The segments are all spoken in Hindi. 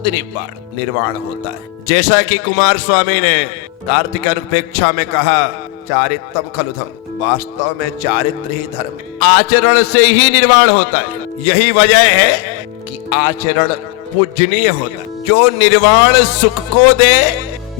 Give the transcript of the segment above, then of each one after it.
खुद निर्वाण होता है। जैसा कि कुमार स्वामी ने कार्तिक अनुपेक्षा में कहा, चारित्रम खलुधम, वास्तव में चारित्र ही धर्म, आचरण से ही निर्वाण होता है। यही वजह है कि आचरण पूजनीय होता है। जो निर्वाण सुख को दे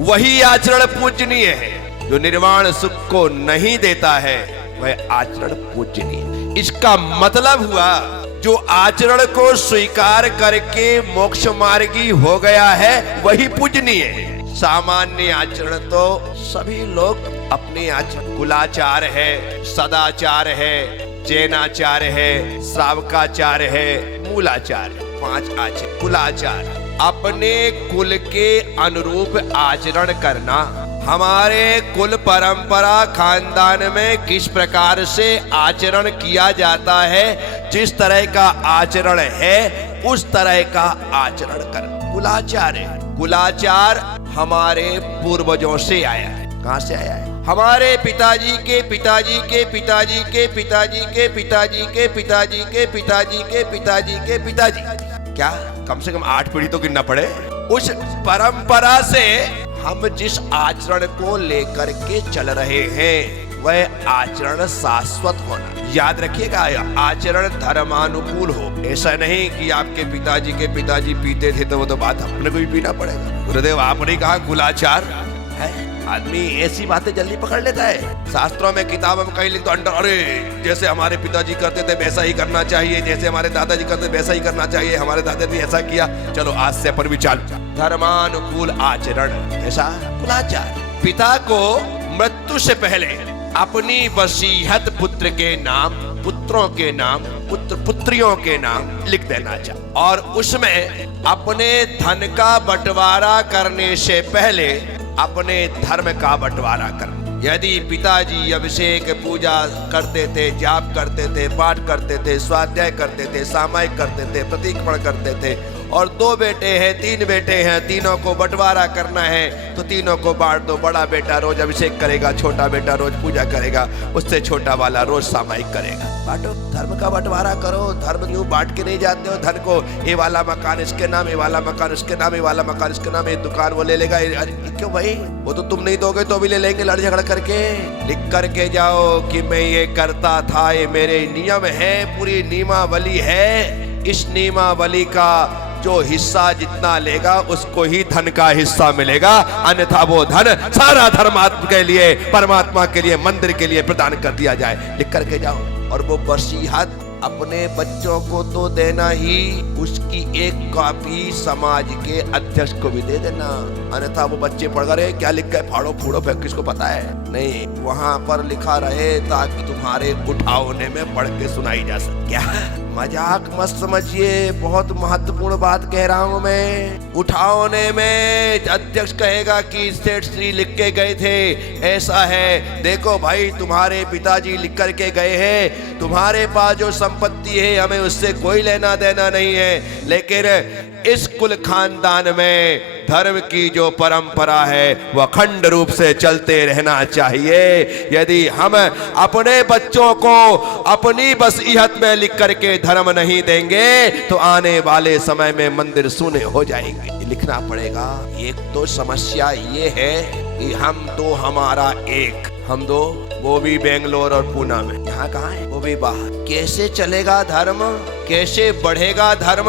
वही आचरण पूजनीय है, जो निर्वाण सुख को नहीं देता है वह आचरण पूजनीय। इसका मतलब हुआ जो आचरण को स्वीकार करके मोक्ष मार्गी हो गया है वही पूजनीय है। सामान्य आचरण तो सभी लोग अपने आचरण, कुलाचार है, सदाचार है, जैनाचार है, श्रावकाचार है, मूलाचार है, 5 आचरण। कुलाचार, अपने कुल के अनुरूप आचरण करना। हमारे कुल परंपरा खानदान में किस प्रकार से आचरण किया जाता है, जिस तरह का आचरण है उस तरह का आचरण करना कुलाचार है। कुलाचार हमारे पूर्वजों से आया है। कहां से आया है? हमारे पिताजी के पिताजी के पिताजी के पिताजी के पिताजी के पिताजी के पिताजी के पिताजी के पिताजी, क्या कम से कम 8 पीढ़ी तो गिनना पड़े। उस परंपरा से हम जिस आचरण को लेकर के चल रहे हैं वह आचरण शाश्वत होना। याद रखिएगा, आचरण धर्मानुकूल हो। ऐसा नहीं कि आपके पिताजी के पिताजी पीते थे तो वो तो बात अपने को भी पीना पड़ेगा। गुरुदेव आपने कहा कुलाचार है, आदमी ऐसी बातें जल्दी पकड़ लेता है। शास्त्रों में किताबों में कहीं लिखते अंडर, अरे जैसे हमारे पिताजी करते थे वैसा ही करना चाहिए, जैसे हमारे दादाजी करते वैसा ही करना चाहिए, हमारे दादा ने ऐसा किया, चलो आज से अपन भी चालू। धर्मानुकूल आचरण, ऐसा कुलाचार। पिता को मृत्यु से पहले अपनी वसीयत पुत्र के नाम, पुत्रों के नाम, पुत्र पुत्रियों के नाम लिख देना चाहिए और उसमें अपने धन का बंटवारा करने से पहले अपने धर्म का बंटवारा करना। यदि पिताजी अभिषेक पूजा करते थे, जाप करते थे, पाठ करते थे, स्वाध्याय करते थे, सामायिक करते थे, प्रतीकपण करते थे और 2 बेटे हैं, 3 बेटे हैं, तीनों को बंटवारा करना है तो तीनों को बांट दो। बड़ा बेटा रोज अभिषेक करेगा, छोटा बेटा रोज पूजा करेगा, उससे छोटा वाला रोज सामायिक करेगा। बांटो, धर्म का बंटवारा करो। धर्म क्यों बांट के नहीं जाते हो धन को? ये वाला मकान इसके नाम, ये वाला मकान इसके नाम, ये वाला मकान इसके नाम, ये दुकान वो ले लेगा। क्यों भाई? वो तो तुम नहीं दोगे तो भी ले लेंगे लड़ झगड़ करके। लिख करके जाओ कि मैं ये करता था, ये मेरे नियम है, पूरी नियमावली है। इस नियमावली का जो हिस्सा जितना लेगा उसको ही धन का हिस्सा मिलेगा, अन्यथा वो धन सारा धर्मात्मा के लिए, परमात्मा के लिए, मंदिर के लिए प्रदान कर दिया जाए। लिख करके जाओ। और वो वसीयत अपने बच्चों को तो देना ही, उसकी एक कॉपी समाज के अध्यक्ष को भी दे देना, अन्यथा वो बच्चे पढ़ गए क्या लिख गए, फाड़ो फूड़ो फेंक, किसको पता है? नहीं, वहां पर लिखा रहे ताकि तुम्हारे उठावने में पढ़ के सुनाई जा सके। क्या मजाक मत समझिए, बहुत महत्वपूर्ण बात कह रहा हूं मैं। उठावने में अध्यक्ष कहेगा कि सेठ श्री लिख के गए थे, ऐसा है, देखो भाई तुम्हारे पिताजी लिख करके गए हैं, तुम्हारे पास जो संपत्ति है हमें उससे कोई लेना देना नहीं है, लेकिन इस कुल खानदान में धर्म की जो परंपरा है वह अखंड रूप से चलते रहना चाहिए। यदि हम अपने बच्चों को अपनी वसीयत में लिख करके धर्म नहीं देंगे तो आने वाले समय में मंदिर सूने हो जाएंगे। लिखना पड़ेगा। एक तो समस्या ये है कि हम दो हमारा एक, हम दो, वो भी बेंगलोर और पूना में, यहाँ कहाँ है, वो भी बाहर। कैसे चलेगा धर्म? कैसे बढ़ेगा धर्म?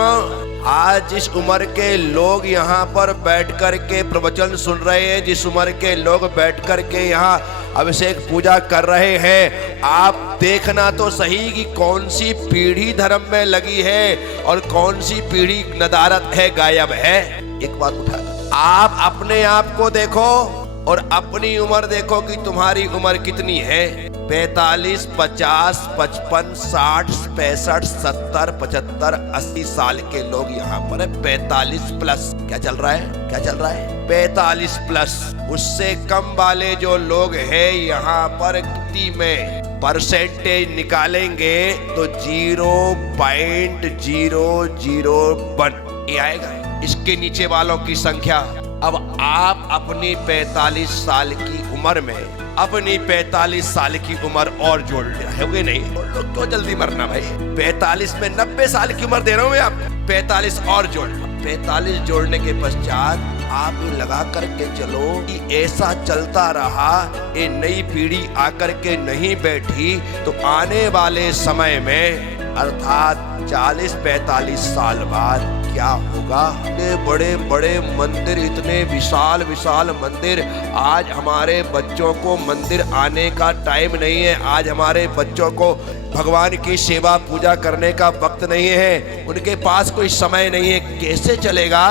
आज जिस उम्र के लोग यहाँ पर बैठ कर के प्रवचन सुन रहे हैं, जिस उम्र के लोग बैठ कर के यहाँ अभिषेक पूजा कर रहे हैं, आप देखना तो सही कि कौन सी पीढ़ी धर्म में लगी है और कौन सी पीढ़ी नदारत है, गायब है। एक बात उठा, आप अपने आप को देखो और अपनी उम्र देखो कि तुम्हारी उम्र कितनी है। 45, 50, 55, 60, 65, 70, 75, 80 साल के लोग यहाँ पर है। 45 प्लस क्या चल रहा है? क्या चल रहा है? 45 प्लस। उससे कम वाले जो लोग हैं यहाँ पर गिनती में परसेंटेज निकालेंगे तो 0.001 ये आएगा। इसके नीचे वालों की संख्या। अब आप अपनी 45 साल की उम्र में अपनी 45 साल की उम्र और जोड़ रहे नहीं? लोग क्यों जल्दी मरना भाई? 45 में 90 साल की उम्र दे रहा हूं मैं आपको, 45 और जोड़ लो। 45 जोड़ने के पश्चात आप लगा करके चलो कि ऐसा चलता रहा, ये नई पीढ़ी आकर के नहीं बैठी तो आने वाले समय में अर्थात 40-45 साल बाद क्या होगा। इतने बड़े बड़े मंदिर, इतने विशाल विशाल मंदिर, आज हमारे बच्चों को मंदिर आने का टाइम नहीं है। आज हमारे बच्चों को भगवान की सेवा पूजा करने का वक्त नहीं है, उनके पास कोई समय नहीं है, कैसे चलेगा।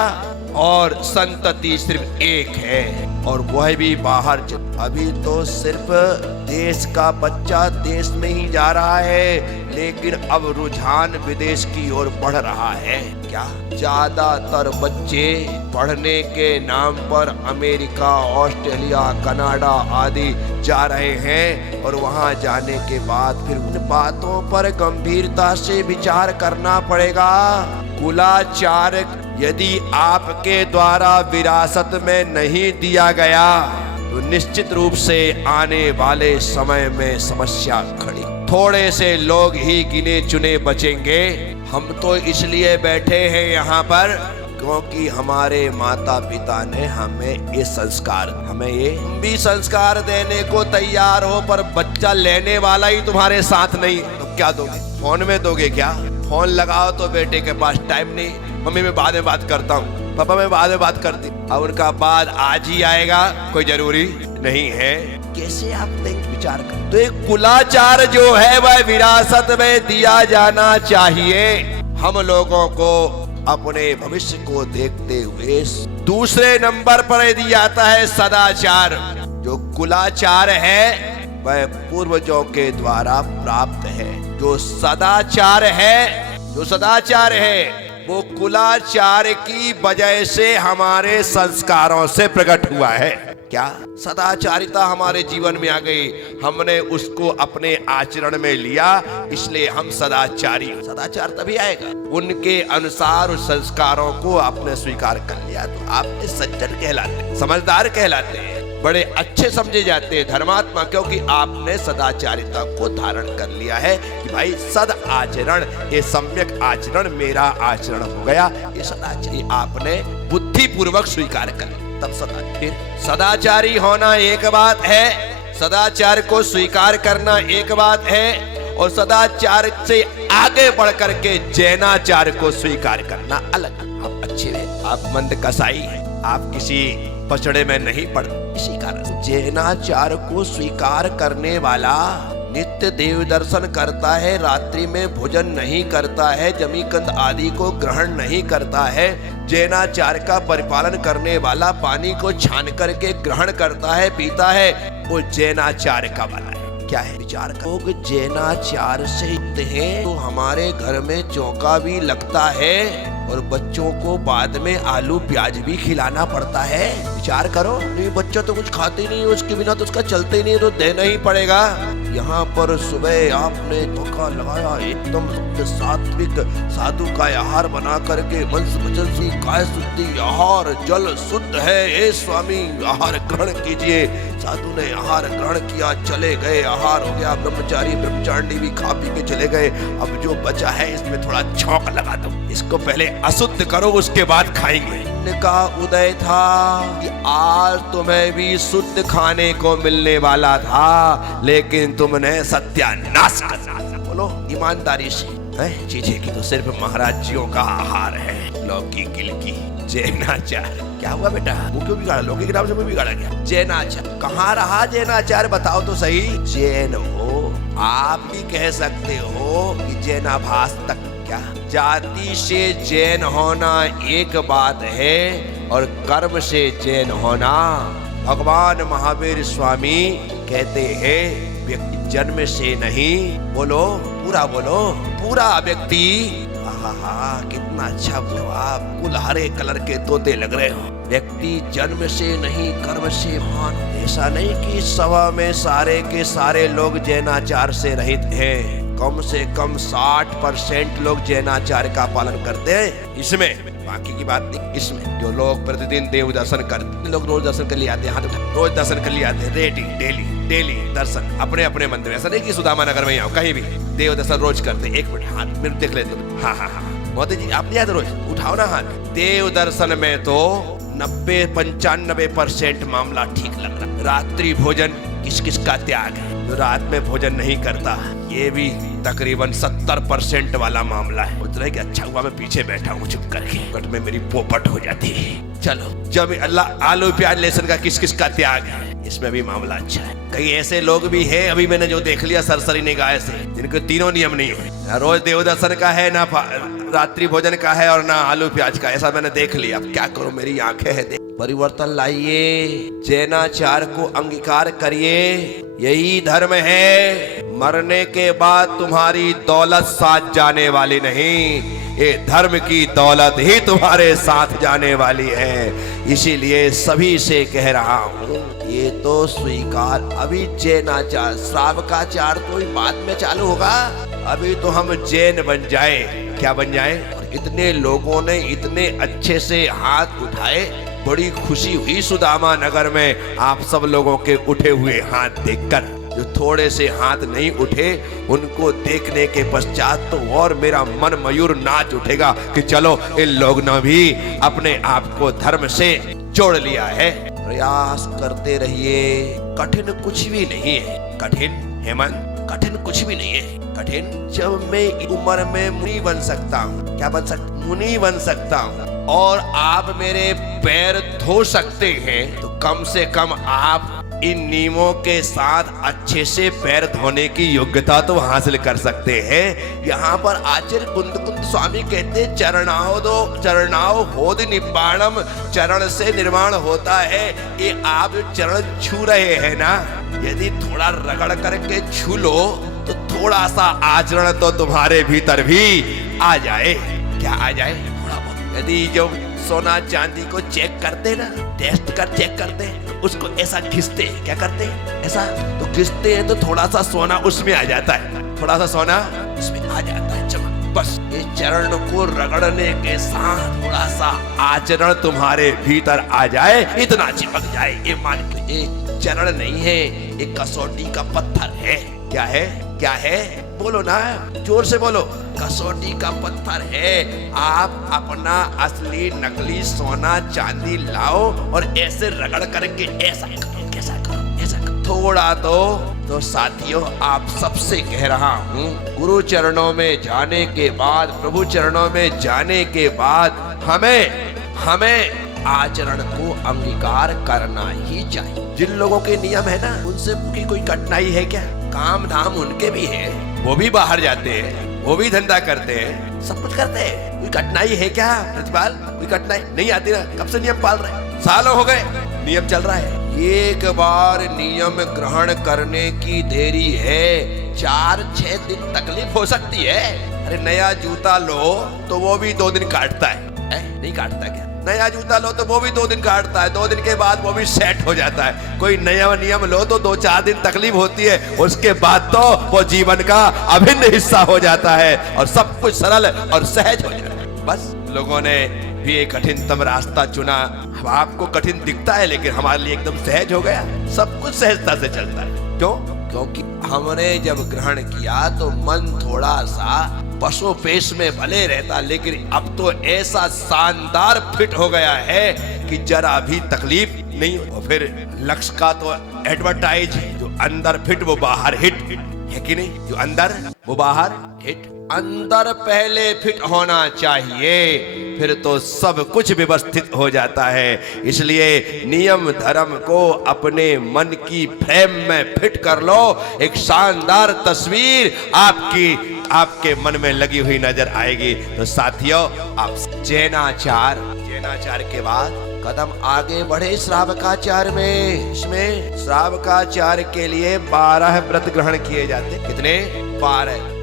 और संतति सिर्फ एक है और वह भी बाहर। अभी तो सिर्फ देश का बच्चा देश में ही जा रहा है, लेकिन अब रुझान विदेश की ओर बढ़ रहा है। क्या ज्यादातर बच्चे पढ़ने के नाम पर अमेरिका, ऑस्ट्रेलिया, कनाडा आदि जा रहे हैं और वहां जाने के बाद फिर उन बातों पर गंभीरता से विचार करना पड़ेगा। कुलाचार यदि आपके द्वारा विरासत में नहीं दिया गया तो निश्चित रूप से आने वाले समय में समस्या खड़ी। थोड़े से लोग ही गिने चुने बचेंगे। हम तो इसलिए बैठे हैं यहाँ पर क्योंकि हमारे माता पिता ने हमें ये संस्कार, हमें ये भी संस्कार देने को तैयार हो, पर बच्चा लेने वाला ही तुम्हारे साथ नहीं तो क्या दोगे? फोन में दोगे क्या? फोन लगाओ तो बेटे के पास टाइम नहीं, मम्मी मैं बाद में बात करता हूँ, पापा मैं बाद में बात करती। अब उनका बाद आज ही आएगा कोई जरूरी नहीं है। कैसे आप विचार कर, तो एक कुलाचार जो है वह विरासत में दिया जाना चाहिए। हम लोगों को अपने भविष्य को देखते हुए दूसरे नंबर पर दिया जाता है सदाचार। जो कुलाचार है वह पूर्वजों के द्वारा प्राप्त है। जो सदाचार है वो कुलाचार की वजह से हमारे संस्कारों से प्रकट हुआ है। क्या सदाचारिता हमारे जीवन में आ गई, हमने उसको अपने आचरण में लिया, इसलिए हम सदाचारी। सदाचार तभी आएगा उनके अनुसार उस संस्कारों को आपने स्वीकार कर लिया तो आपने सज्जन कहलाते, समझदार कहलाते हैं, बड़े अच्छे समझे जाते हैं, धर्मात्मा, क्योंकि आपने सदाचारिता को धारण कर लिया है कि भाई सद आचरण, ये सम्यक आचरण मेरा आचरण हो गया। ये सदाचारी आपने बुद्धि पूर्वक स्वीकार कर, तब फिर सदाचारी होना एक बात है, सदाचार को स्वीकार करना एक बात है, और सदाचार से आगे बढ़ करके जैनाचार को स्वीकार करना अलग। आप अच्छे हैं, आप मंद कसाई हैं, आप किसी पचड़े में नहीं पड़ते, इसी कारण जैनाचार को स्वीकार करने वाला नित्य देव दर्शन करता है, रात्रि में भोजन नहीं करता है, जमीकंद आदि को ग्रहण नहीं करता है, जैनाचार का परिपालन करने वाला पानी को छान करके ग्रहण करता है, पीता है, वो जैनाचार का वाला है। क्या है विचार का? लोग जैनाचार से हैं तो हमारे घर में चौका भी लगता है और बच्चों को बाद में आलू प्याज भी खिलाना पड़ता है। विचार करो, नहीं बच्चा तो कुछ खाते नहीं, उसके बिना तो उसका चलते ही नहीं, तो देना ही पड़ेगा। यहाँ पर सुबह आपने धोखा लगाया, एकदम सात्विक साधु का आहार बना करके वंश वचन से काय शुद्धि आहार जल शुद्ध है, ए स्वामी आहार ग्रहण कीजिए। साधु ने आहार ग्रहण किया, चले गए, आहार हो गया, ब्रह्मचारी ब्रह्मचारिणी भी खा पी के चले गए। अब जो बचा है इसमें थोड़ा छौंक लगा दो, इसको पहले अशुद्ध करो उसके बाद खाएंगे। का उदय था कि आज तुम्हें भी शुद्ध खाने को मिलने वाला था, लेकिन तुमने सत्यानाश कर दिया। बोलो ईमानदारी से, चीजें की तो सिर्फ महाराज जियों का आहार है। लौकी गिलकी जैनाचार, क्या हुआ बेटा? वो क्यों बिगाड़ा? लौकी के नाम से वो बिगाड़ा गया। जैनाचार कहाँ रहा? जैनाचार बताओ तो सही। जैन हो, आप भी कह सकते हो कि जैनाभास तक। क्या जाति से जैन होना एक बात है और कर्म से जैन होना। भगवान महावीर स्वामी कहते हैं व्यक्ति जन्म से नहीं, बोलो पूरा बोलो, पूरा व्यक्ति। कितना अच्छा जवाब, कुल हरे कलर के तोते लग रहे हो। व्यक्ति जन्म से नहीं कर्म से महान। ऐसा नहीं कि सभा में सारे के सारे लोग जैनाचार से रहित हैं, कम से कम 60% लोग जैनाचार का पालन करते हैं। इसमें बाकी की बात नहीं, इसमें जो लोग प्रतिदिन देव दर्शन करते, लोग रोज दर्शन कर लिए आते हैं, रोज दर्शन कर लिए आते हैं, डेली दर्शन अपने अपने मंदिर। ऐसा नहीं कि सुदामा नगर में आओ, कहीं भी देव दर्शन रोज करते। एक मिनट हाथ में देख लेते, हाँ, मोदी जी आप नहीं आते रोज, उठाओ ना हाथ। देव दर्शन में तो 90-95% मामला ठीक लग रहा। रात्रि भोजन किस किस का त्याग है, जो रात में भोजन नहीं करता, ये भी तकरीबन 70% वाला मामला है। सोच रहे कि अच्छा हुआ मैं पीछे बैठा हूँ चुप करके, बट में मेरी पोपट हो जाती है। चलो, जब अल्लाह आलू प्याज लहसुन का किस किस का त्याग है, इसमें भी मामला अच्छा है। कई ऐसे लोग भी हैं, अभी मैंने जो देख लिया सरसरी निगाह से, जिनके तीनों नियम नहीं है। रोज देव दर्शन का है, ना रात्रि भोजन का है, और ना आलू प्याज का। ऐसा मैंने देख लिया। अब क्या करूं, मेरी आंखें हैं। परिवर्तन लाइए, जैनाचार को अंगीकार करिए, यही धर्म है। मरने के बाद तुम्हारी दौलत साथ जाने वाली नहीं, ये धर्म की दौलत ही तुम्हारे साथ जाने वाली है। इसीलिए सभी से कह रहा हूँ, ये तो स्वीकार। अभी जैनाचार, श्रावकाचार तो बाद में चालू होगा। अभी तो हम जैन बन जाए। क्या बन जाए? और इतने लोगों ने इतने अच्छे से हाथ उठाए, बड़ी खुशी हुई सुदामा नगर में आप सब लोगों के उठे हुए हाथ देखकर। जो थोड़े से हाथ नहीं उठे, उनको देखने के पश्चात तो और मेरा मन मयूर नाच उठेगा कि चलो इन लोगों ने भी अपने आप को धर्म से जोड़ लिया है। प्रयास करते रहिए, कठिन कुछ भी नहीं है। कठिन हेमंत, कठिन कुछ भी नहीं है। कठिन जब मैं उम्र में मुनि बन सकता हूँ। क्या बन सकता? मुनि बन सकता हूँ, और आप मेरे पैर धो सकते हैं, तो कम से कम आप इन नियमों के साथ अच्छे से पैर धोने की योग्यता तो हासिल कर सकते हैं। यहाँ पर आचार्य कुंद स्वामी कहते, चरणाओ होद निब्बाणम, चरण से निर्माण होता है। ये आप चरण छू रहे हैं ना, यदि थोड़ा रगड़ करके छू लो तो थोड़ा सा आचरण तो तुम्हारे भीतर भी आ जाए। क्या आ जाए? थोड़ा बहुत। यदि जो सोना चांदी को चेक करते ना, टेस्ट कर चेक करते हैं, उसको ऐसा घिसते हैं। क्या करते हैं? ऐसा तो घिसते हैं, तो थोड़ा सा सोना उसमें आ जाता है। थोड़ा सा सोना उसमें आ जाता है, चमक। बस ये चरण को रगड़ने के साथ थोड़ा सा आचरण तुम्हारे भीतर आ जाए, इतना चिपक जाए, ये मान के। ये चरण नहीं है, एक कसौटी का पत्थर है। क्या है? क्या है? बोलो ना, जोर से बोलो। कसौटी का पत्थर है। आप अपना असली नकली सोना चांदी लाओ और ऐसे रगड़ करके ऐसा करो, कैसा करो, ऐसा करो। थोड़ा तो साथियों, आप सबसे कह रहा हूँ, गुरु चरणों में जाने के बाद, प्रभु चरणों में जाने के बाद हमें आचरण को अंगीकार करना ही चाहिए। जिन लोगों के नियम है ना, उनसे की कोई कठिनाई है क्या? काम धाम उनके भी है, वो भी बाहर जाते हैं, वो भी धंधा करते हैं, सब कुछ करते हैं। कोई कठिनाई है क्या प्रतिपाल? कोई कठिनाई नहीं आती ना? कब से नियम पाल रहे? सालों हो गए नियम चल रहा है। एक बार नियम ग्रहण करने की देरी है, 4-6 दिन तकलीफ हो सकती है। अरे नया जूता लो तो वो भी 2 दिन काटता है। नहीं काटता क्या? नया जूता लो तो वो भी 2 दिन काटता है, 2 दिन के बाद वो भी सेट हो जाता है। कोई नया नियम लो तो 2-4 दिन तकलीफ होती है, उसके बाद तो वो जीवन का अभिन्न हिस्सा हो जाता है और सब कुछ सरल और सहज हो जाता है। बस लोगों ने भी एक कठिनतम रास्ता चुना। अब आपको कठिन दिखता है, लेकिन हमारे लिए एकदम सहज हो गया। सब कुछ सहजता से चलता है। क्यों? क्योंकि हमने जब ग्रहण किया तो मन थोड़ा सा पशु पेश में भले रहता, लेकिन अब तो ऐसा शानदार फिट हो गया है कि जरा भी तकलीफ नहीं। और फिर लक्ष्य का तो एडवर्टाइज, जो अंदर फिट वो बाहर हिट है कि नहीं? जो अंदर वो बाहर हिट। अंदर पहले फिट होना चाहिए, फिर तो सब कुछ व्यवस्थित हो जाता है। इसलिए नियम धर्म को अपने मन की फ्रेम में फिट कर लो, एक शानदार तस्वीर आपके मन में लगी हुई नजर आएगी। तो साथियों, आप जैनाचार के बाद कदम आगे बढ़े श्रावकाचार में। इसमें श्रावकाचार के लिए 12 व्रत ग्रहण किए जाते। कितने?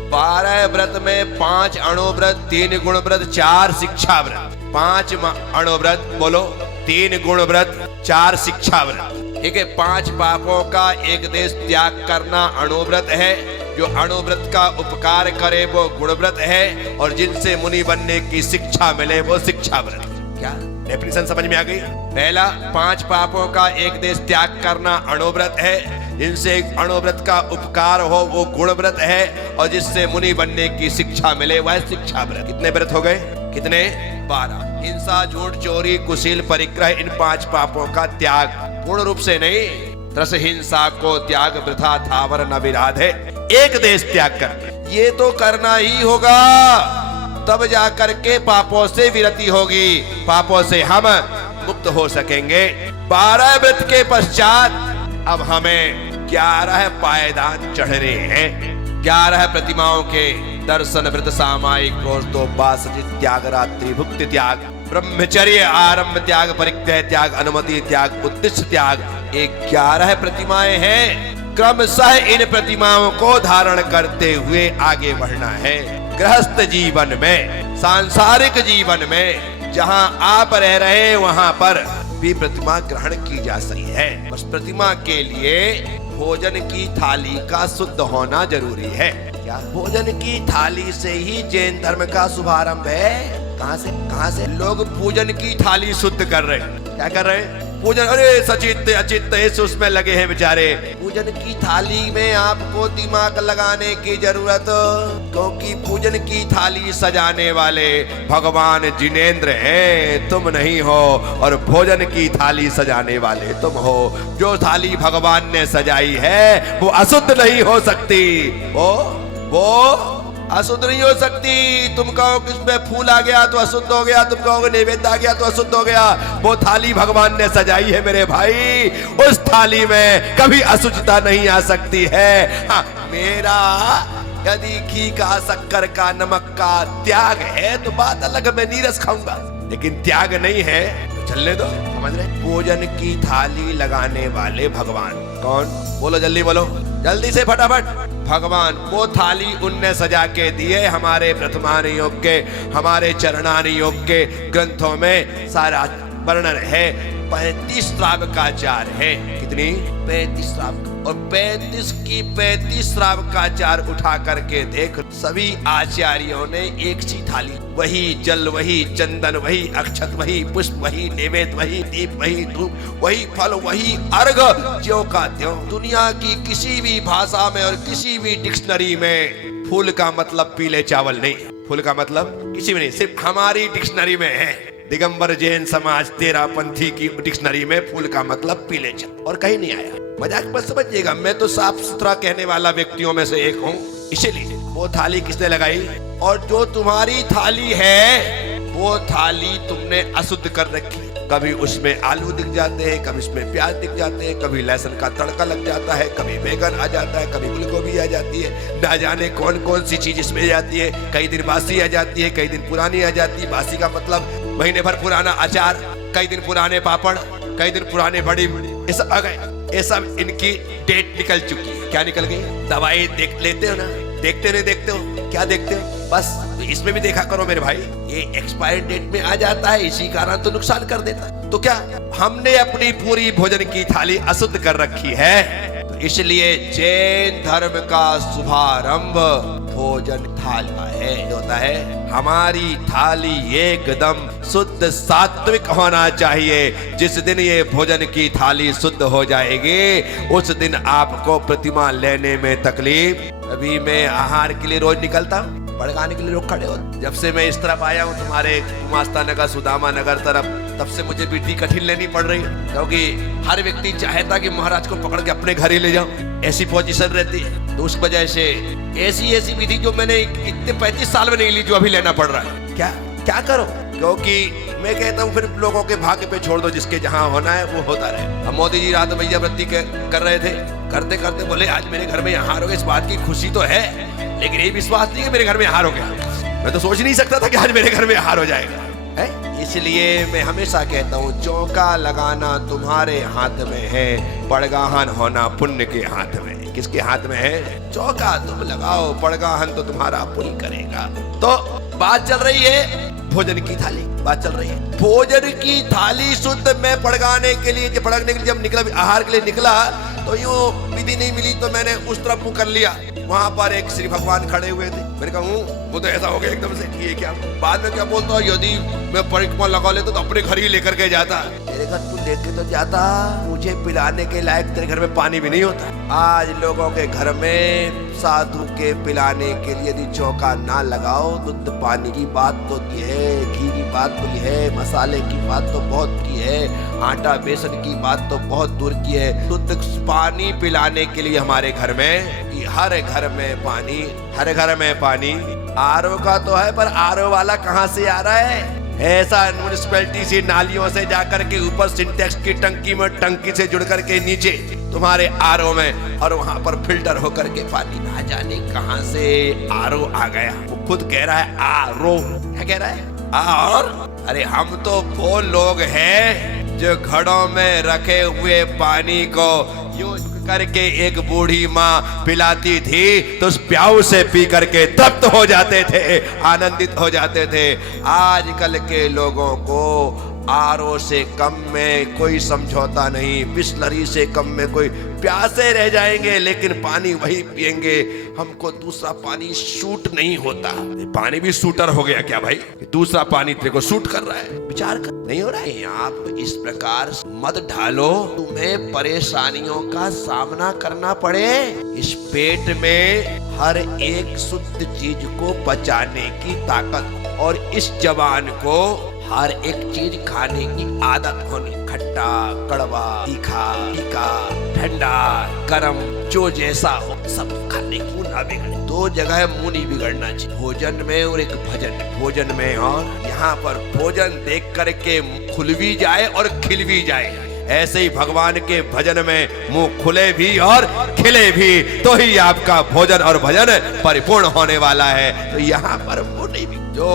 12 व्रत में 5 अणुव्रत, 3 गुण व्रत, 4 शिक्षा व्रत। 5 अणुव्रत बोलो, 3 गुण व्रत, 4 शिक्षा व्रत। ठीक है। 5 पापों का एक देश त्याग करना अणुव्रत है। जो अणुव्रत का उपकार करे वो गुणव्रत है, और जिनसे मुनि बनने की शिक्षा मिले वो शिक्षा व्रत। क्या डेफिनेशन समझ में आ गई? पहला, 5 पापों का एक देश त्याग करना अणुव्रत है। जिनसे एक अणुव्रत का उपकार हो वो गुण व्रत है, और जिससे मुनि बनने की शिक्षा मिले वह शिक्षा व्रत। कितने व्रत हो गए? कितने? 12। हिंसा, झूठ, चोरी, कुशील, परिग्रह, इन 5 पापों का त्याग पूर्ण रूप से नहीं, त्रस हिंसा को त्याग वृथा थावर न विराधे, एक देश त्याग कर ये तो करना ही होगा, तब जाकर के पापों से विरति होगी, पापों से हम मुक्त हो सकेंगे। 12 व्रत के पश्चात अब हमें 11 पायदान चढ़ने हैं। 11 प्रतिमाओं के दर्शन, व्रत, सामायिक रोजोपास, त्याग, रात्रि भुक्ति त्याग, ब्रह्मचर्य आरंभ त्याग, परिग्रह त्याग, अनुमति त्याग, उद्देश्य त्याग, 11 प्रतिमाएं हैं। क्रमशः इन प्रतिमाओं को धारण करते हुए आगे बढ़ना है। गृहस्थ जीवन में, सांसारिक जीवन में जहां आप रह रहे वहां पर भी प्रतिमा ग्रहण की जा सकती है। बस प्रतिमा के लिए भोजन की थाली का शुद्ध होना जरूरी है। क्या भोजन की थाली से ही जैन धर्म का शुभारंभ है? कहां से लोग पूजन की थाली शुद्ध कर रहे हैं। क्या कर रहे हैं? पूजन, अरे सचित अचित इस उसमें लगे हैं बेचारे। पूजन की थाली में आपको दिमाग लगाने की जरूरत, क्योंकि पूजन की थाली सजाने वाले भगवान जिनेंद्र हैं, तुम नहीं हो, और भोजन की थाली सजाने वाले तुम हो। जो थाली भगवान ने सजाई है वो अशुद्ध नहीं हो सकती, वो अशुद्ध नहीं हो सकती। तुम कहो कि उसमें फूल आ गया तो अशुद्ध हो गया, तुम कहोगे नैवेद्य आ गया तो अशुद्ध हो गया। वो थाली भगवान ने सजाई है मेरे भाई, उस थाली में कभी अशुद्धता नहीं आ सकती है। हाँ, मेरा यदि घी का, शक्कर का, नमक का त्याग है तो बात अलग, मैं नीरस खाऊंगा, लेकिन त्याग नहीं है तो चलने दो। समझ रहे? भोजन की थाली लगाने वाले भगवान कौन? बोलो जल्दी, बोलो जल्दी से, फटाफट। भगवान, वो थाली उनने सजा के दिए। हमारे प्रथमान योग के, हमारे चरणान योग के ग्रंथों में सारा वर्णन है। 35 श्रावकाचार है। कितनी? 35 श्रावक, और 35 की 35 श्रावकाचार उठा करके देख, सभी आचार्यों ने एक सी थाली, वही जल, वही चंदन, वही अक्षत, वही पुष्प, वही नैवेद्य, वही दीप, वही धूप, वही फल, वही अर्घ, ज्यों का त्यों। दुनिया की किसी भी भाषा में और किसी भी डिक्शनरी में फूल का मतलब पीले चावल नहीं, फूल का मतलब किसी में नहीं, सिर्फ हमारी डिक्शनरी में है। दिगंबर जैन समाज तेरापंथी की डिक्शनरी में फूल का मतलब पीले चावल, और कहीं नहीं आया। मजाक मत समझिएगा, मैं तो साफ सुथरा कहने वाला व्यक्तियों में से एक हूँ। इसीलिए वो थाली किसने लगाई? और जो तुम्हारी थाली है वो थाली तुमने अशुद्ध कर रखी। कभी उसमें आलू दिख जाते हैं, कभी उसमें प्याज दिख जाते हैं, कभी लहसुन का तड़का लग जाता है, कभी बैगन आ जाता है, कभी फूलगोभी आ जाती है, ना जाने कौन कौन सी चीज इसमें जाती है। कई दिन बासी आ जाती है, कई दिन पुरानी आ जाती है। बासी का मतलब महीने भर पुराना अचार, कई दिन पुराने पापड़, कई दिन पुराने बड़ी, ये सब आ गए। ये सब इनकी डेट निकल चुकी है। क्या निकल गई? दवाई देख लेते हो ना, देखते नहीं देखते हो? क्या देखते हो? बस तो इसमें भी देखा करो मेरे भाई, ये एक्सपायरी डेट में आ जाता है, इसी कारण तो नुकसान कर देता है। तो क्या हमने अपनी पूरी भोजन की थाली अशुद्ध कर रखी है? तो इसलिए जैन धर्म का शुभारंभ भोजन थाली है। होता है हमारी थाली एकदम शुद्ध सात्विक होना चाहिए। जिस दिन ये भोजन की थाली शुद्ध हो जाएगी उस दिन आपको प्रतिमा लेने में तकलीफ। अभी मैं आहार के लिए रोज निकलता हूँ, बड़गाने के लिए लोग खड़े हो। जब से मैं इस तरफ आया हूँ तुम्हारे गुमास्ता नगर, सुदामा नगर तरफ, तब से मुझे विधि कठिन लेनी पड़ रही है, क्योंकि हर व्यक्ति चाहता कि महाराज को पकड़ के अपने घर ही ले जाऊं, ऐसी पोजीशन रहती है। तो उस वजह से ऐसी विधि जो मैंने इतने 35 साल में नहीं ली, जो अभी लेना पड़ रहा है। क्या करो? क्योंकि मैं कहता हूँ फिर लोगों के भाग्य पे छोड़ दो, जिसके जहाँ होना है वो होता रहे। अब मोदी जी रात भैया व्रती कर रहे थे, करते करते बोले आज मेरे घर में यहाँ हो गया। इस बात की खुशी तो है, लेकिन ये विश्वास नहीं है मेरे घर में हार हो गया। मैं तो सोच नहीं सकता था कि आज मेरे घर में हार हो जाएगा है। इसलिए मैं हमेशा कहता हूँ चौका लगाना तुम्हारे हाथ में है, पड़गाहन होना पुण्य के हाथ में। किसके हाथ में है? चौका तुम लगाओ, पड़गाहन तो तुम्हारा पुण्य करेगा। तो बात चल रही है भोजन की थाली, बात चल रही है भोजन की थाली शुद्ध। मैं पड़गाने के लिए जब निकला, आहार के लिए निकला, तो यूं विधि नहीं मिली तो मैंने उस तरफ मुंह कर लिया। वहां पर एक श्री भगवान खड़े हुए थे। मैंने कहा वो तो ऐसा हो गया एकदम से, ये क्या। बाद में क्या बोलता हूँ, यदि मैं परिक्रमा लगा लेता तो अपने घर ही लेकर के जाता। तेरे घर तू लेके तो जाता, मुझे पिलाने के लायक तेरे घर में पानी भी नहीं होता। आज लोगों के घर में साधु के पिलाने के लिए यदि चौका ना लगाओ, दूध पानी की बात तो की है, घी की बात तो की है, मसाले की बात तो बहुत की है, आटा बेसन की बात तो बहुत दूर की है। दूध पानी पिलाने के लिए हमारे घर में, हर घर में पानी, हर घर में पानी। आरओ का तो है, पर आरओ वाला कहाँ से आ रहा है? ऐसा म्युनिसिपैलिटी से नालियों से जाकर के ऊपर सिंटेक्स की टंकी में, टंकी से जुड़ करके नीचे तुम्हारे आरओ में, और वहां पर फिल्टर होकर के पानी। ना जाने कहां से आरओ आ गया। वो खुद कह रहा है आरओ, क्या कह रहा है? और अरे हम तो वो लोग हैं जो घड़ों में रखे हुए पानी को यूं करके एक बूढ़ी माँ पिलाती थी तो उस प्याऊ से पी करके तृप्त हो जाते थे, आनंदित हो जाते थे। आजकल के लोगों को आरओ से कम में कोई समझौता नहीं, बिस्लरी से कम में कोई, प्यासे रह जाएंगे लेकिन पानी वही पिएंगे। हमको दूसरा पानी सूट नहीं होता। पानी भी सूटर हो गया क्या भाई? दूसरा पानी तेरे को सूट कर रहा है, विचार कर, नहीं हो रहा है। आप इस प्रकार मत ढालो, तुम्हें परेशानियों का सामना करना पड़े। इस पेट में हर एक शुद्ध चीज को पचाने की ताकत, और इस जवान को हर एक चीज खाने की आदत होनी। खट्टा, कड़वा, तीखा, फीका, ठंडा, गरम, जो जैसा हो सब खाने की ना बिगड़े। दो जगह मुंह नहीं बिगड़ना चाहिए, भोजन में और एक भजन। भोजन में और यहाँ पर भोजन देख करके खुल भी जाए और खिल भी जाए। ऐसे ही भगवान के भजन में मुंह खुले भी और खिले भी, तो ही आपका भोजन और भजन परिपूर्ण होने वाला है। तो यहाँ पर मुंह नहीं, जो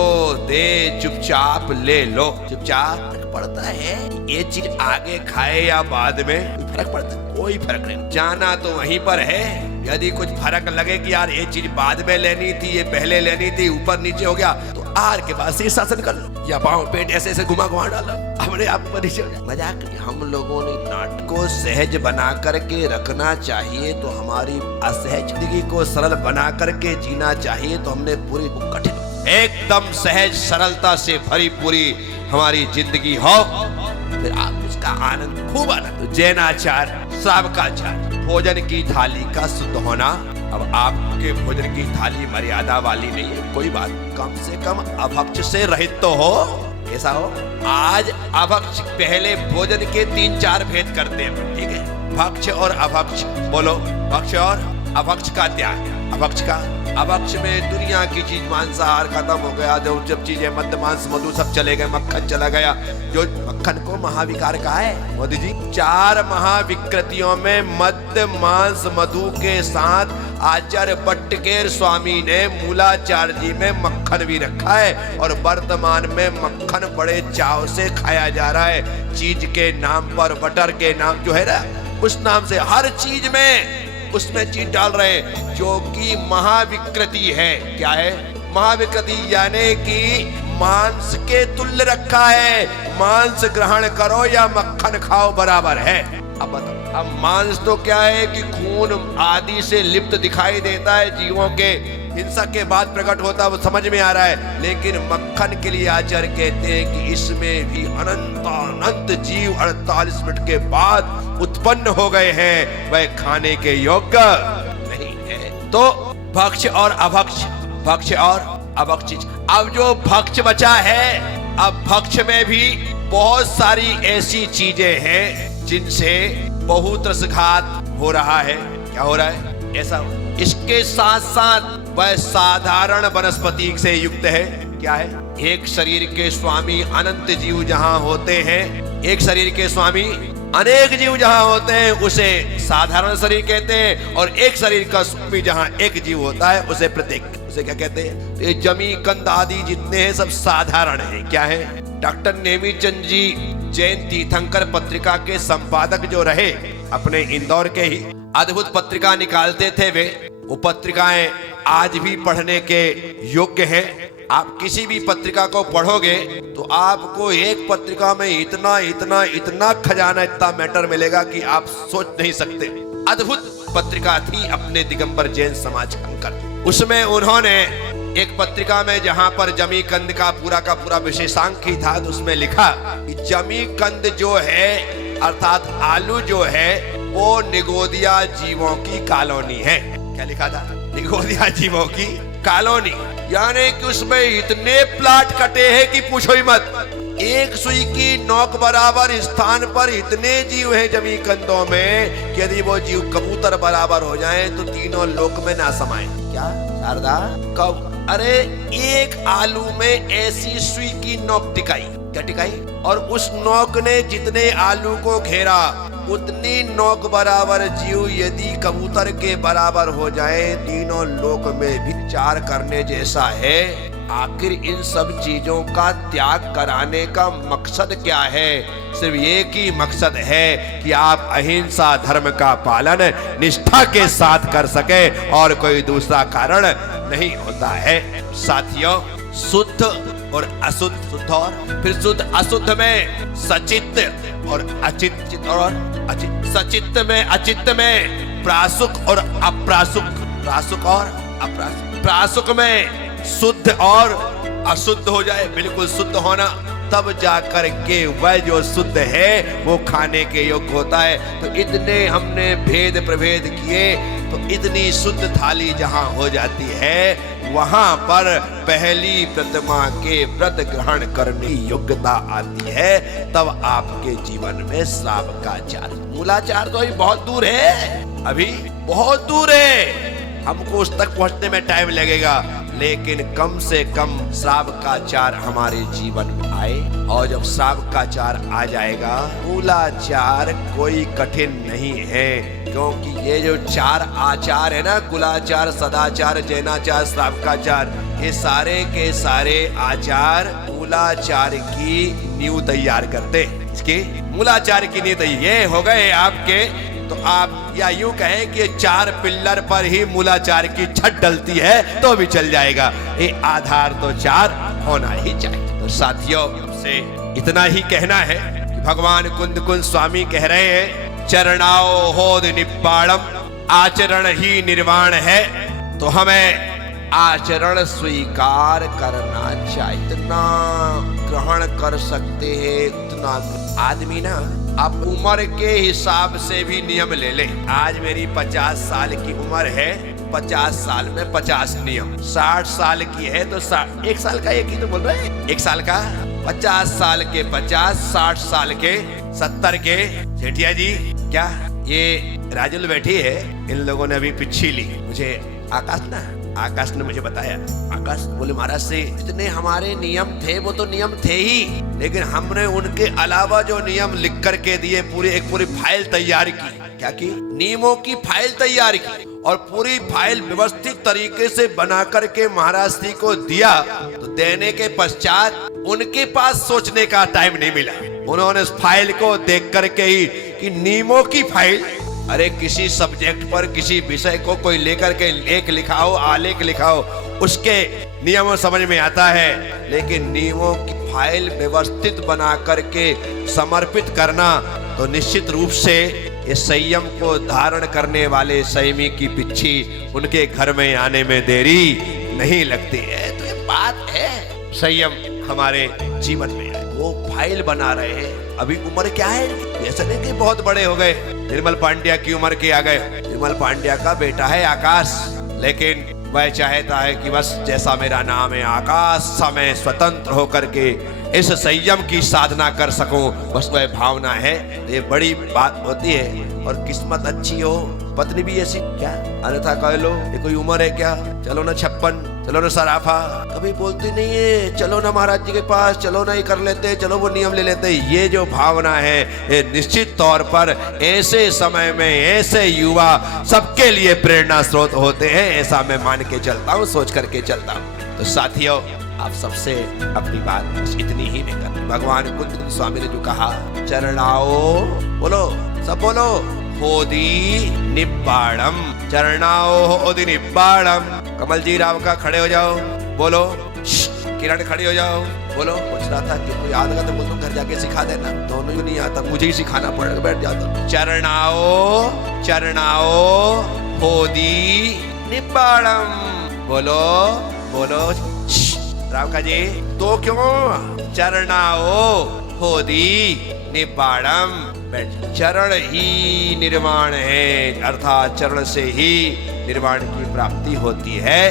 दे चुपचाप ले लो। चुपचाप पड़ता है, ये चीज आगे खाए या बाद में फर्क पड़ता है? कोई फर्क नहीं। जाना तो वहीं पर है। यदि कुछ फर्क लगे कि यार ये चीज बाद में लेनी थी, ये पहले लेनी थी, ऊपर नीचे हो गया, तो आर के बाद शीर्षासन कर लो या पांव पेट ऐसे ऐसे घुमा घुमा डालो, अपने आप पर नीचे हो जाए। मजाक नहीं। हम लोगों ने नाटक को सहज बना करके रखना चाहिए, तो हमारी असहज जिंदगी को सरल बना करके जीना चाहिए। तो हमने पूरी कठिन, एकदम सहज सरलता से भरी पूरी हमारी जिंदगी हो, फिर आप उसका आनंद, खूब आनंद। तो जैनाचार, श्रावकाचार, भोजन की थाली का शुद्ध होना। अब आपके भोजन की थाली मर्यादा वाली नहीं है, कोई बात, कम से कम अभक्ष से रहित तो हो। ऐसा हो, आज अभक्ष, पहले भोजन के 3-4 भेद करते हैं, ठीक है? भक्ष और अभक्ष, बोलो। भक्ष और अभक्ष का त्याग। अभक्ष का, अभक्ष में दुनिया की चीज, मांसाहार खत्म हो गया, जो जब चीजें मद्य मांस मधु सब चले गए, मक्खन चला गया। जो मक्खन को महाविकार कहा है मोदी जी, 4 महाविकृतियों में मद्य मांस मधु के साथ आचार्य भट्टकेर स्वामी ने मूलाचार्य जी में मक्खन भी रखा है, और वर्तमान में मक्खन बड़े चाव से खाया जा रहा है। चीज के नाम पर, बटर के नाम जो है ना, उस नाम से हर चीज में उसमें चीज डाल रहे हैं, जो कि महाविकृति है। क्या है महाविकृति? यानी कि मांस के तुल्य रखा है। मांस ग्रहण करो या मक्खन खाओ, बराबर है। अब बताओ, अब मांस तो क्या है कि खून आदि से लिप्त दिखाई देता है, जीवों के हिंसा के बाद प्रकट होता है, वो समझ में आ रहा है। लेकिन मक्खन के लिए आचार्य कहते हैं कि इसमें भी अनंत जीव 48 मिनट के बाद उत्पन्न हो गए हैं, वह खाने के योग्य नहीं है। तो भक्ष और अभक्ष, भक्ष और अभक्ष चीज। अब जो भक्ष बचा है, अब भक्ष में भी बहुत सारी ऐसी चीजें हैं जिनसे बहुत रसघात हो रहा है। क्या हो रहा है? ऐसा, इसके साथ साथ वह साधारण वनस्पति से युक्त है। क्या है? एक शरीर के स्वामी अनंत जीव जहां होते हैं, एक शरीर के स्वामी अनेक जीव जहां होते हैं, उसे साधारण शरीर कहते हैं। और एक शरीर का स्वामी जहां एक जीव होता है, उसे प्रत्येक, उसे क्या कहते हैं? ये जमी कंद आदि जितने हैं सब साधारण है। क्या है? डॉक्टर नेमीचंद जी जैन तीर्थंकर पत्रिका के संपादक जो रहे, अपने इंदौर के ही, अद्भुत पत्रिका निकालते थे वे। वो पत्रिकाएं आज भी पढ़ने के योग्य हैं। आप किसी भी पत्रिका को पढ़ोगे तो आपको एक पत्रिका में इतना इतना इतना खजाना, इतना मैटर मिलेगा कि आप सोच नहीं सकते। अद्भुत पत्रिका थी अपने दिगंबर जैन समाज अंकर। उसमें उन्होंने एक पत्रिका में जहां पर जमीकंद का पूरा विशेषांक ही था, तो उसमें लिखा कि जमीकंद जो है अर्थात आलू जो है वो निगोदिया जीवों की कॉलोनी है। क्या लिखा था? निगोदिया जीवों की कॉलोनी, यानी कि उसमें इतने प्लाट कटे हैं कि पूछो ही मत। एक सुई की नोक बराबर स्थान पर इतने जीव हैं जमीकंदों में कि यदि वो जीव कबूतर बराबर हो जाएं तो तीनों लोक में ना समाएं। क्या शारदा? कब? अरे एक आलू में ऐसी सुई की नोक टिकाई, क्या टिकाई? और उस नोक ने जितने आलू को घेरा उतनी नोक बराबर जीव यदि कबूतर के बराबर हो जाए तीनों लोक में भी विचार करने जैसा है। आखिर इन सब चीजों का त्याग कराने का मकसद क्या है? सिर्फ एक ही मकसद है कि आप अहिंसा धर्म का पालन निष्ठा के साथ कर सके और कोई दूसरा कारण नहीं होता है। साथियों, शुद्ध और अशुद्ध, शुद्ध और फिर शुद्ध अशुद्ध में सचित्त और अचित्त और सचित्त में अचित्त में प्रासुक और अप्रासुक, प्रासुक और अप्रासुक, प्रासुक में शुद्ध और अशुद्ध हो जाए, बिल्कुल शुद्ध होना, तब जाकर के वह जो शुद्ध है वो खाने के योग्य होता है। तो इतने हमने भेद प्रभेद किए तो इतनी शुद्ध थाली जहां हो जाती है वहां पर पहली प्रतिमा के व्रत ग्रहण करने की योग्यता आती है। तब आपके जीवन में श्राव का आचार, मूलाचार तो अभी बहुत दूर है, अभी बहुत दूर है, हमको उस तक पहुंचने में टाइम लगेगा, लेकिन कम से कम श्राव का चार हमारे जीवन में आए। और जब श्राव का चार आ जाएगा, मूलाचार कोई कठिन नहीं है, क्योंकि ये जो चार आचार है ना, कुलाचार, सदाचार, जैनाचार, श्रावकाचार, ये सारे के सारे आचार मूलाचार की नींव तैयार करते। इसकी मूलाचार की नींव ये हो गए आपके, तो आप या यूं कहें कि चार पिल्लर पर ही मूलाचार की छत डलती है तो भी चल जाएगा। ये आधार तो चार होना ही चाहिए। तो साथियों, से इतना ही कहना है कि भगवान कुंद स्वामी कह रहे हैं, चरणाओ होद निब्बाणम, आचरण ही निर्वाण है। तो हमें आचरण स्वीकार करना चाहिए, इतना ग्रहण कर सकते हैं उतना। आदमी ना आप उम्र के हिसाब से भी नियम ले ले। आज मेरी 50 साल की उम्र है, 50 साल में 50 नियम, 60 साल की है तो 1 साल का एक ही तो बोल रहे हैं, 1 साल का 50 साल के 50, 60 साल के 70 के। सेठिया जी, क्या ये राजुल बैठी है, इन लोगों ने अभी पिच्छी ली। मुझे आकाश ने मुझे बताया, आकाश बोले महाराज से जितने हमारे नियम थे वो तो नियम थे ही, लेकिन हमने उनके अलावा जो नियम लिख करके दिए, एक पूरी फाइल तैयार की। क्या की? नियमों की फाइल तैयार की और पूरी फाइल व्यवस्थित तरीके से बना करके महाराज जी को दिया। तो देने के पश्चात उनके पास सोचने का टाइम नहीं मिला, उन्होंने इस फाइल को देख करके ही कि नियमों की फाइल, अरे किसी सब्जेक्ट पर किसी विषय को कोई लेकर के लेख लिखाओ, आलेख लिखाओ, उसके नियम समझ में आता है, लेकिन नियमों की फाइल व्यवस्थित बना करके समर्पित करना, तो निश्चित रूप से ये संयम को धारण करने वाले संयमी की पिच्छी उनके घर में आने में देरी नहीं लगती है। तो ये बात है, संयम हमारे जीवन में है, वो फाइल बना रहे हैं। अभी उम्र क्या है, ऐसा नहीं कि बहुत बड़े हो गए, निर्मल पांड्या की उम्र के आ गए। निर्मल पांड्या का बेटा है आकाश, लेकिन वह चाहता है कि बस जैसा मेरा नाम है आकाश, समय स्वतंत्र होकर के इस संयम की साधना कर सकूं, बस वह भावना है। ये बड़ी बात होती है। और किस्मत अच्छी हो, पत्नी भी ऐसी, क्या अन्यथा कह लो ये कोई उम्र है क्या, चलो ना 56, चलो ना सराफा, कभी बोलती नहीं है चलो ना महाराज जी के पास, चलो ना ये कर लेते, चलो वो नियम ले लेते। ये जो भावना है ये निश्चित तौर पर ऐसे समय में ऐसे युवा सबके लिए प्रेरणा स्रोत होते हैं, ऐसा मैं मान के चलता हूँ, सोच करके चलता हूँ। तो साथियों, आप सबसे अपनी बात बस इतनी ही नहीं करते। भगवान कुंद स्वामी ने जो कहा, चरणाओ, बोलो सब बोलो, होदी निब्बाणम, चरणाओ होदी निब्बाणम। कमल जी राव का खड़े हो जाओ, बोलो। किरण खड़ी हो जाओ, बोलो। पूछ रहा था कि कोई आएगा तो बोल, तुम घर जाके सिखा देना। दोनों ही नहीं आता, मुझे ही सिखाना पड़ेगा, बैठ जाता। चरणाओ चरणाओ होदी निब्बाड़म, बोलो बोलो। रामका जी, तो क्यों? चरणाओ होदी निब्बाड़म, चरण ही निर्वाण है, अर्थात चरण से ही निर्वाण की प्राप्ति होती है।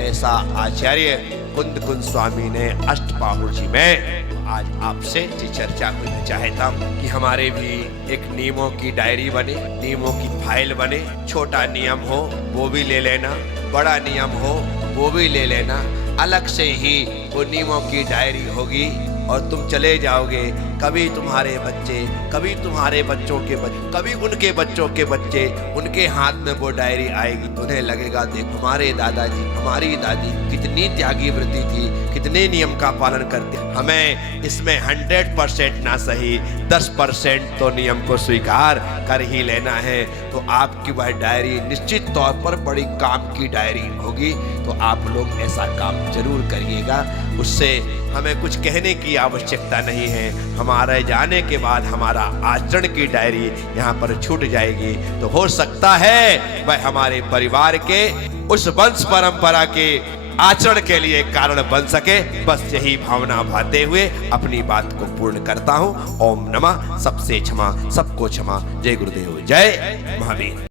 ऐसा आचार्य कुंद कुंद स्वामी ने अष्टपाहुर जी में आज आपसे जी चर्चा हुई। मैं चाहता हूँ कि हमारे भी एक नियमों की डायरी बने, नियमों की फाइल बने। छोटा नियम हो वो भी ले लेना, बड़ा नियम हो वो भी ले लेना। अलग से ही वो नियमों की डायरी होगी और तुम चले जाओगे। कभी तुम्हारे बच्चे, कभी तुम्हारे बच्चों के बच्चे, कभी उनके बच्चों के बच्चे, उनके हाथ में वो डायरी आएगी। उन्हें लगेगा, देखो हमारे दादाजी, हमारी दादी कितनी त्यागी वृत्ति थी, कितने नियम का पालन करते। हमें इसमें 100% ना सही 10% तो नियम को स्वीकार कर ही लेना है। तो आपकी वह डायरी निश्चित तौर पर बड़ी काम की डायरी होगी। तो आप लोग ऐसा काम जरूर करिएगा। उससे हमें कुछ कहने की आवश्यकता नहीं है। हमारे जाने के बाद हमारा आचरण की डायरी यहाँ पर छूट जाएगी। तो हो सकता है वह हमारे परिवार के उस वंश परंपरा के आचरण के लिए कारण बन सके। बस यही भावना भाते हुए अपनी बात को पूर्ण करता हूँ। ओम नमः। सबसे क्षमा, सबको क्षमा। जय गुरुदेव, जय महावीर।